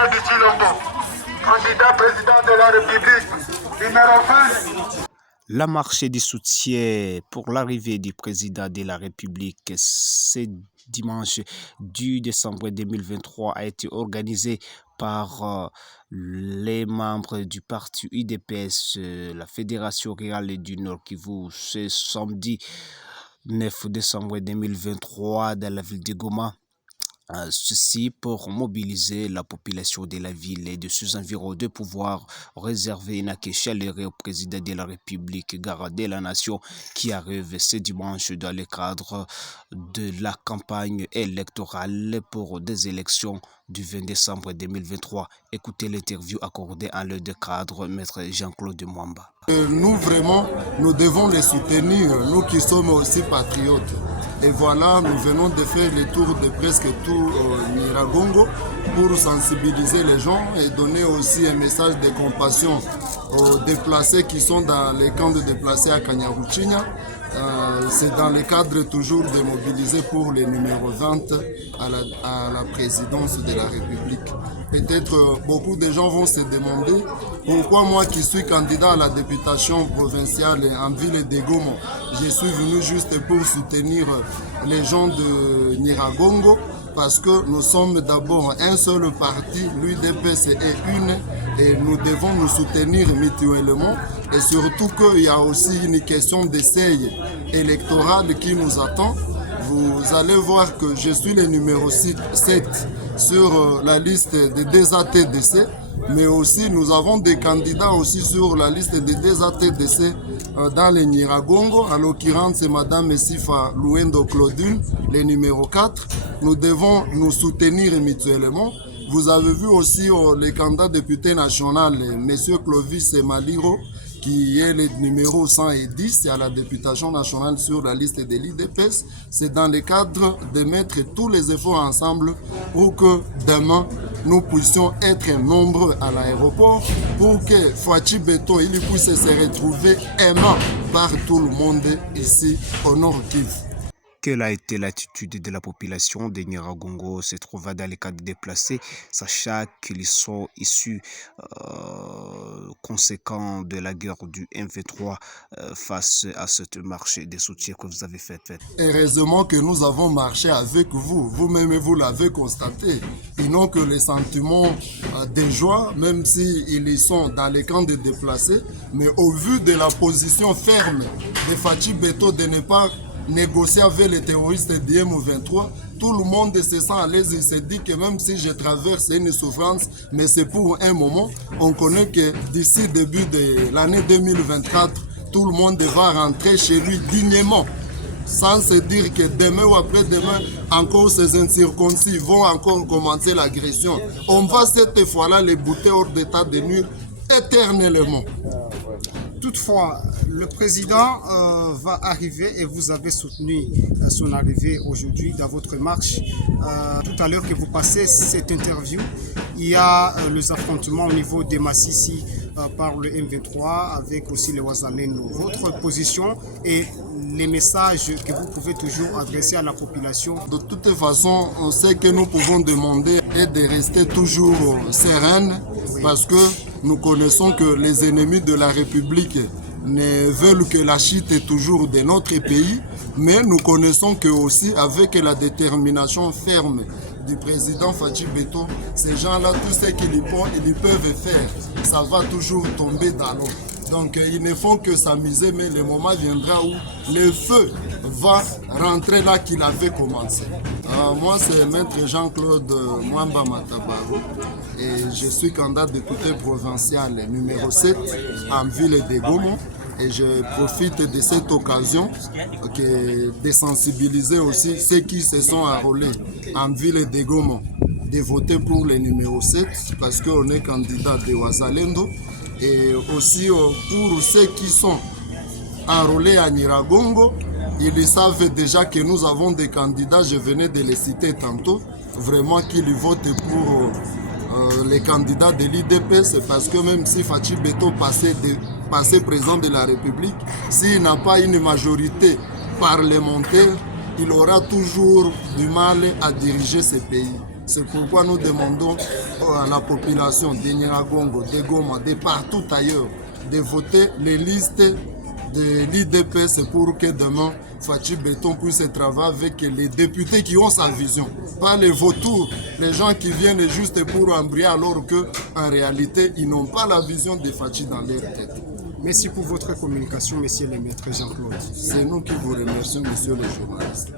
Alain Chilombo, candidat président de la République, numéro 20. La marche des soutiens pour l'arrivée du président de la République ce dimanche 10 décembre 2023 a été organisée par les membres du parti UDPS, la Fédération rurale du Nord Kivu, ce samedi 9 décembre 2023 dans la ville de Goma. Ceci pour mobiliser la population de la ville et de ses environs de pouvoir réserver une accueil chaleureux au président de la République, garder la nation qui arrive ce dimanche dans le cadre de la campagne électorale pour des élections du 20 décembre 2023. Écoutez l'interview accordée à l'heure de cadre, maître Jean-Claude Mwamba. Nous vraiment, nous devons les soutenir, nous qui sommes aussi patriotes. Et voilà, nous venons de faire le tour de presque tout Nyiragongo pour sensibiliser les gens et donner aussi un message de compassion aux déplacés qui sont dans les camps de déplacés à Kanyaruchinya. C'est dans le cadre toujours de mobiliser pour les numéros 20 à la présidence de la République. Peut-être beaucoup de gens vont se demander pourquoi moi qui suis candidat à la députation provinciale en ville de Goma, je suis venu juste pour soutenir les gens de Nyiragongo, parce que nous sommes d'abord un seul parti, l'UDPS est une, et nous devons nous soutenir mutuellement. Et surtout qu'il y a aussi une question d'essai électoral qui nous attend. Vous allez voir que je suis le numéro 7 sur la liste des DATDC, mais aussi nous avons des candidats aussi sur la liste des DATDC dans les Nyiragongo. En l'occurrence, c'est Madame Sifa Luendo Claudine, le numéro 4. Nous devons nous soutenir mutuellement. Vous avez vu aussi le candidat député national, M. Clovis Maliro, qui est le numéro 110 à la députation nationale sur la liste de l'IDPS. C'est dans le cadre de mettre tous les efforts ensemble pour que demain, nous puissions être nombreux à l'aéroport, pour que Fachi Beto il puisse se retrouver aimant par tout le monde ici au Nord Kivu. Quelle a été l'attitude de la population de Nyiragongo se trouvant dans les cas de déplacés, sachant qu'ils sont issus conséquents de la guerre du M23 face à cette marche des soutiens que vous avez faite? Heureusement que nous avons marché avec vous. Vous-même, vous l'avez constaté. Ils n'ont que les sentiments de joie, même s'ils y sont dans les camps de déplacés. Mais au vu de la position ferme de Fachi Beto de ne pas négocier avec les terroristes du M23, tout le monde se sent à l'aise. Il se dit que même si je traverse une souffrance, mais c'est pour un moment. On connaît que d'ici début de l'année 2024, tout le monde va rentrer chez lui dignement, sans se dire que demain ou après-demain, encore ces incirconcis vont encore commencer l'agression. On va cette fois-là les bouter hors d'état de nuire éternellement. Toutefois, le président va arriver et vous avez soutenu son arrivée aujourd'hui dans votre marche. Tout à l'heure que vous passez cette interview, il y a les affrontements au niveau des Massissi par le M23 avec aussi les Wazalendo. Votre position et les messages que vous pouvez toujours adresser à la population? De toute façon, on sait que nous pouvons demander et de rester toujours sereines, oui, parce que nous connaissons que les ennemis de la République ne veulent que la chute toujours de notre pays, mais nous connaissons que aussi avec la détermination ferme du président Fachi Beto, ces gens-là, tout ce qu'ils peuvent faire, ça va toujours tomber dans l'eau. Donc ils ne font que s'amuser, mais le moment viendra où le feu va rentrer là qu'il avait commencé. Moi, c'est maître Jean-Claude Mwamba Matabaro et je suis candidat député provincial numéro 7 en ville de Goma. Et je profite de cette occasion de sensibiliser aussi ceux qui se sont enrôlés en ville de Goma de voter pour le numéro 7 parce qu'on est candidat de Wazalendo. Et aussi pour ceux qui sont enrôlés à Nyiragongo, ils savent déjà que nous avons des candidats, je venais de les citer tantôt, vraiment qu'ils votent pour les candidats de l'IDP. C'est parce que même si Fachi Beto passé président de la République, s'il n'a pas une majorité parlementaire, il aura toujours du mal à diriger ce pays. C'est pourquoi nous demandons à la population de Nyiragongo, de Goma, de partout ailleurs, de voter les listes de l'IDPS pour que demain, Fachi Béton puisse travailler avec les députés qui ont sa vision. Pas les vautours, les gens qui viennent juste pour embrouiller alors qu'en réalité, ils n'ont pas la vision de Fachi dans leur tête. Merci pour votre communication, monsieur le maître Jean-Claude. C'est nous qui vous remercions, monsieur le journaliste.